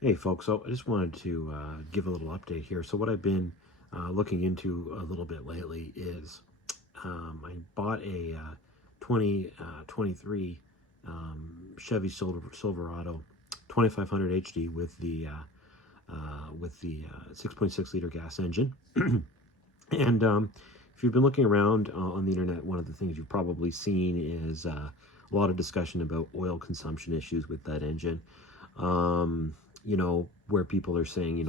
Hey folks, so I just wanted to give a little update here. So what I've been looking into a little bit lately is I bought a 2023 Chevy Silverado 2500 HD with the 6.6 liter gas engine. And if you've been looking around on the internet, one of the things you've probably seen is a lot of discussion about oil consumption issues with that engine. Where people are saying,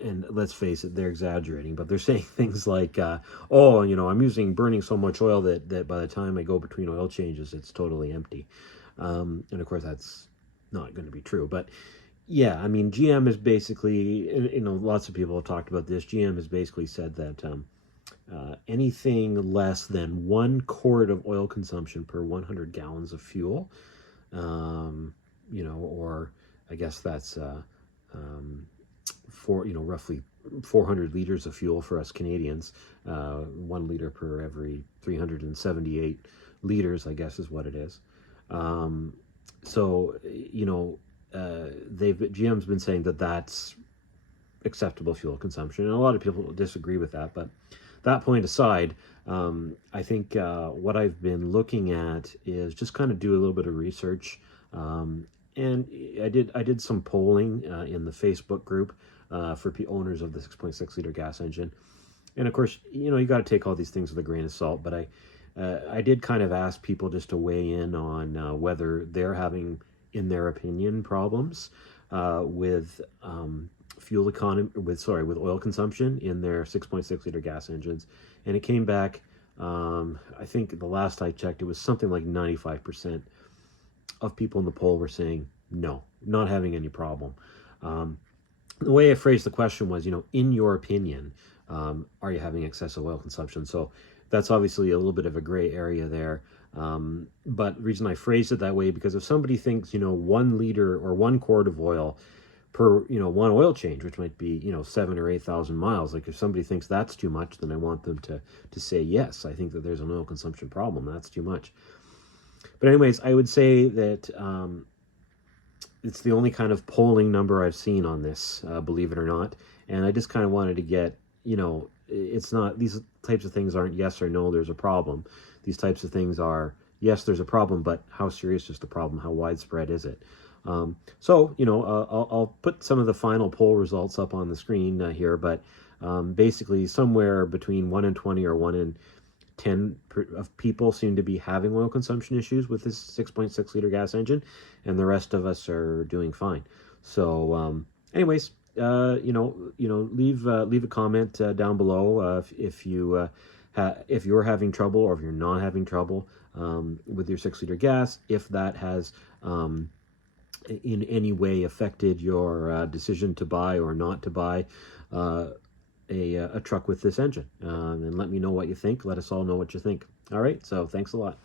and let's face it, they're exaggerating, but they're saying things like, oh, I'm burning so much oil that by the time I go between oil changes, it's totally empty. And of course, that's not going to be true. But yeah, I mean, GM is basically, lots of people have talked about this. GM has basically said that anything less than 1 quart of oil consumption per 100 gallons of fuel, or I guess that's roughly 400 liters of fuel for us Canadians. 1 liter per every 378 liters, I guess, is what it is. GM's been saying that that's acceptable fuel consumption, and a lot of people disagree with that. But that point aside, I think what I've been looking at is just kind of do a little bit of research, and I did some polling in the Facebook group for owners of the 6.6 liter gas engine, and of course, you got to take all these things with a grain of salt. But I did kind of ask people just to weigh in on whether they're having, in their opinion, problems with fuel economy, with oil consumption in their 6.6 liter gas engines. And it came back, I think the last I checked, it was something like 95% of people in the poll were saying no, not having any problem. The way I phrased the question was, in your opinion, are you having excessive oil consumption? So that's obviously a little bit of a gray area there. But the reason I phrased it that way, because if somebody thinks, 1 liter or 1 quart of oil per, 1 oil change, which might be, 7,000 or 8,000 miles, like if somebody thinks that's too much, then I want them to say, yes, I think that there's an oil consumption problem. That's too much. But anyways, I would say that it's the only kind of polling number I've seen on this, believe it or not. And I just kind of wanted to get, it's not, these types of things aren't yes or no, there's a problem. These types of things are, yes, there's a problem, but how serious is the problem? How widespread is it? I'll put some of the final poll results up on the screen here, but basically somewhere between 1 in 20 or 1 in 10 of people seem to be having oil consumption issues with this 6.6 liter gas engine, and the rest of us are doing fine. So anyways, leave a comment down below if you're having trouble, or if you're not having trouble with your 6 liter gas, if that has in any way affected your decision to buy or not to buy a truck with this engine. And let me know what you think. Let us all know what you think. All right, so thanks a lot.